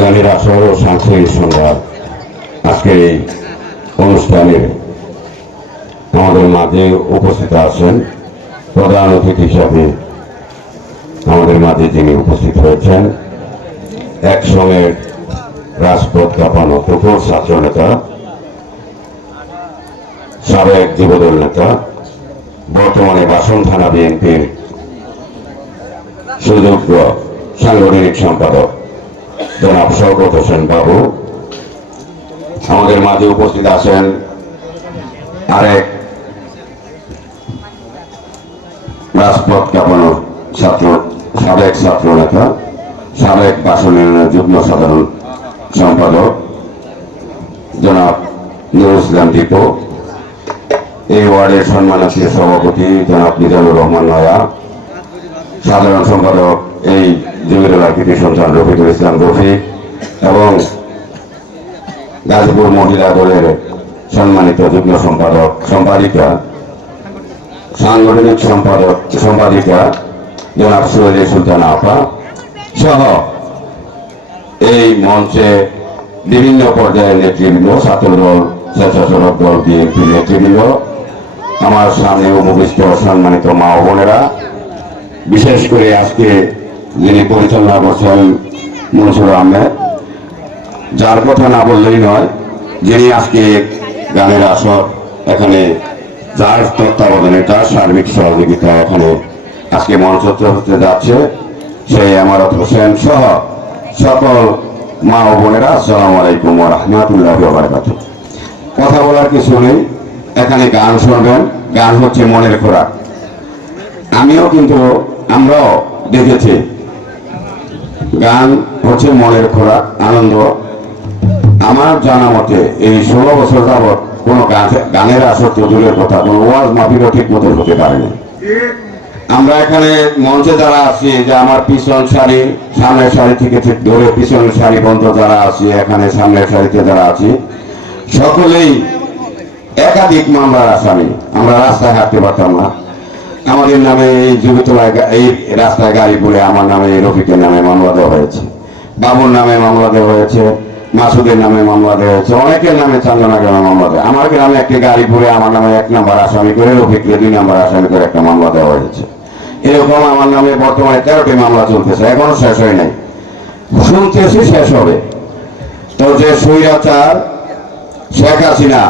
গানের আসর ও সাংস্কৃতিক সংবাদ আজকের এই অনুষ্ঠানের আমাদের মাঝে উপস্থিত আছেন প্রধান অতিথি হিসাবে আমাদের মাঝে যিনি উপস্থিত হয়েছেন এক সময়ের রাজপথ কাঁপানো তুপুর ছাত্র নেতা, সাবেক যুবদল নেতা, বর্তমানে বাসন থানা বিএনপির সুযোগ্য সাংগঠনিক সম্পাদক জনাব শওকত হোসেন বাবু। আমাদের মাঝে উপস্থিত আছেন আরেক রাজপথ কাঁপানোর ছাত্র, সাবেক ছাত্র নেতা, সাবেক বাসনের যুগ্ম সাধারণ সম্পাদক জনাব নুর ইসলাম দীপু এই ওয়ার্ডের সম্মানাসীয় সভাপতি জনাব মিজানুর রহমান নয়া। সাধারণ সম্পাদক এই জমিরুল্লাহ কৃতি সন্তান রফিকুল ইসলাম রফিক এবং গাজীপুর মহিলা দলের সম্মানিত যুগ্ম সম্পাদক, সম্পাদিকা, সাংগঠনিক সম্পাদক, সম্পাদিকা জনাব সুরজি সুলতান আপা সহ এই মঞ্চে বিভিন্ন পর্যায়ের নেতৃবৃন্দ ছাত্র দল স্বেচ্ছাসেবক দল, বিএনপি নেতৃবৃন্দ, আমার সামনে উপবিষ্ট সম্মানিত মা বোনেরা বিশেষ করে আজকে যিনি পরিচালনা করছেন মনসুর আহমেদ, যার কথা না বললেই নয়, যিনি আজকে গানের আসর এখানে, যার তত্ত্বাবধানে, তার সার্বিক সহযোগিতা এখানে আজকে মঞ্চস্থ হতে যাচ্ছে সেই আমারত হোসেন সহ সকল মা ও বোনেরা, আসসালামু আলাইকুম রহমতুল্লাহ বারকাত কথা বলার কিছু নেই, এখানে গান শুনবেন, গান হচ্ছে মনের খোরাক। আমিও কিন্তু আমরাও দেখেছি। গান হচ্ছে মনের খোরাক, আনন্দ। আমার জানা মতে এই ষোলো বছর যাবৎ কোনো গানের আসর তো দূরের কথা, কোনো ওয়াজ মাফিরও ঠিক মতো হতে পারেনি। আমরা এখানে মঞ্চে যারা আছি, যে আমার পিছন সারি, সামনের সারি থেকে ঠিক ধরে পিছন সারি পর্যন্ত যারা আছি, এখানে সামনের সারিতে যারা আছি, সকলেই একাধিক মামলার আসামি। আমরা রাস্তায় হাঁটতে পারতাম না। আমাদের নামে এই যুবতলায় এই রাস্তায় গাড়ি বলে আমার নামে রফিকের নামে মামলা দেওয়া হয়েছে। বাবুর নামে মামলা দেওয়া হয়েছে, মাসুদের নামে মামলা দেওয়া হয়েছে, অনেকের নামে চান্দনা গ্রামে মামলা দেয় আমার গ্রামে একটি গাড়ি পুরে আমার নামে এক নাম্বার আসামি করে রফিককে দুই নাম্বার আসামি করে একটা মামলা দেওয়া হয়েছে। এরকম আমার নামে বর্তমানে তেরোটি মামলা চলতেছে, এখনও শেষ হয় নাই। শুনতেছি শেষ হবে। তো যে স্বৈরাচার, শেখ হাসিনা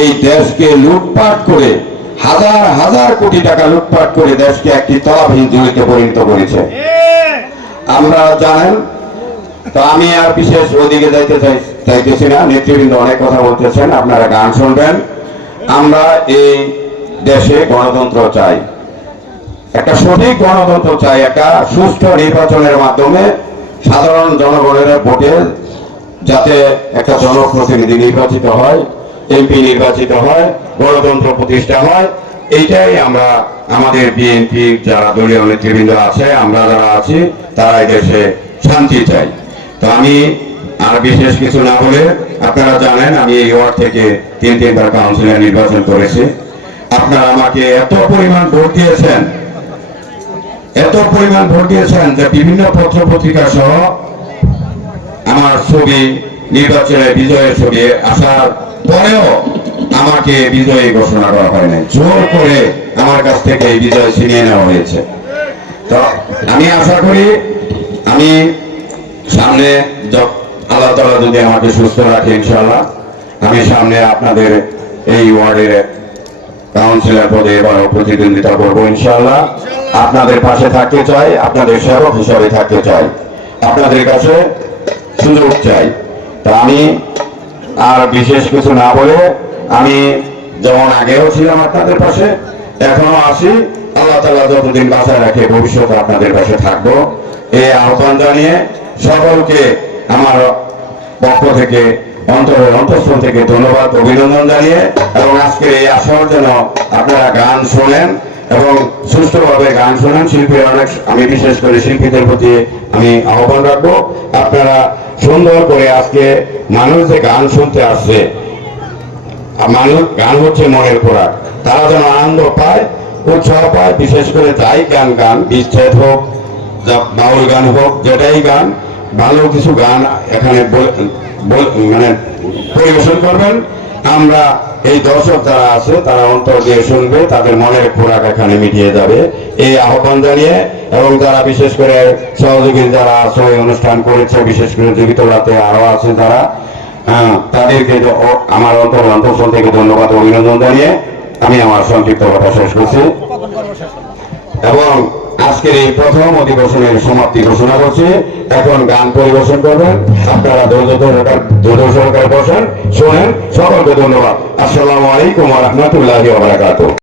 এই দেশকে লুটপাট করে হাজার হাজার কোটি টাকা লুটপাট করে দেশকে একটি তলাবিহীন জমিতে পরিণত করেছে। আমরা জানেন, তো আমি আর বিশেষ ওদিকে যাইতে চাই চাইতেছি না। নেতৃবৃন্দ অনেক কথা বলতেছেন, আপনারা গান শুনবেন। আমরা এই দেশে গণতন্ত্র চাই। একটা সঠিক গণতন্ত্র চাই, একটা সুষ্ঠু নির্বাচনের মাধ্যমে সাধারণ জনগণের ভোটে যাতে একটা জনপ্রতিনিধি নির্বাচিত হয়। এমপি নির্বাচিত হয়, গণতন্ত্র প্রতিষ্ঠা হয়, এইটাই আমরা, আমাদের বিএনপি যারা দলীয় নেতৃবৃন্দ আছে, আমরা যারা আছি, তারা দেশে শান্তি চাই। তো আমি আর বিশেষ কিছু না বলে আপনারা জানেন, আমি এই ওয়ার্ড থেকে তিন তিনবার কাউন্সিলর নির্বাচন করেছি। আপনারা আমাকে এত পরিমাণ ভোট দিয়েছেন, এত পরিমাণ ভোট দিয়েছেন যে বিভিন্ন পত্র পত্রিকা সহ আমার ছবি নির্বাচনে বিজয়ের ছবি, আসার পরেও আমাকে বিজয়ী ঘোষণা করা হয় নাই জোর করে আমার কাছ থেকে এই বিজয় ছিনিয়ে নেওয়া হয়েছে। তো আমি আশা করি, আমি সামনে আল্লাহ তালা যদি আমাকে সুস্থ রাখে ইনশাল্লাহ আমি সামনে আপনাদের এই ওয়ার্ডের কাউন্সিলর পদে এবারও প্রতিদ্বন্দ্বিতা করব ইনশাল্লাহ আপনাদের পাশে থাকতে চাই, আপনাদের সেবক হিসাবে থাকতে চাই। আপনাদের কাছে সুযোগ চাই। তা আমি আর বিশেষ কিছু না বলে আমি যেমন আগেও ছিলাম আপনাদের পাশে, এখনও আসি আল্লাহ তালা যতদিন বাঁচায় রাখে ভবিষ্যতে আপনাদের পাশে থাকব। এই আহ্বান জানিয়ে সকলকে আমার পক্ষ থেকে, অন্তরের অন্তঃস্থল থেকে ধন্যবাদ, অভিনন্দন জানিয়ে এবং আজকে এই আসার জন্য আপনারা গান শোনেন এবং সুষ্ঠুভাবে গান শোনেন, শিল্পীরা অনেক, আমি বিশেষ করে শিল্পীদের প্রতি আমি আহ্বান রাখব। আপনারা সুন্দর করে আজকে মানুষ যে গান শুনতে আসছে মানুষ গান হচ্ছে মনের খোরাক। তারা যেন আনন্দ পায়, উৎসাহ পায়, বিশেষ করে তাই গান গান, বিচ্ছেদ হোক বাউল গান হোক, যেটাই গান, ভালো কিছু গান এখানে মানে পরিবেশন করবেন। আমরা এই দর্শক যারা আছে তারা অন্তর দিয়ে শুনবে তাদের মনের খোরাক এখানে মিটিয়ে যাবে। এই আহ্বান জানিয়ে এবং যারা বিশেষ করে সহযোগী যারা আছে অনুষ্ঠান করেছে বিশেষ করে জীবিতলাতে আরও আছে যারা আহ, তাদেরকে আমার অন্তর অন্তঃস্থল থেকে ধন্যবাদ অভিনন্দন জানিয়ে আমি আমার সংক্ষিপ্ত কথা শেষ করছি। এবং আজকের এই প্রথম অধিবেশনের সমাপ্তি ঘোষণা করছি। এখন গান পরিবেশন করবেন। আপনারা ধৈর্য সরকার বসেন, শোনেন। সকলকে ধন্যবাদ। আসসালামু আলাইকুম রহমতুল্লাহ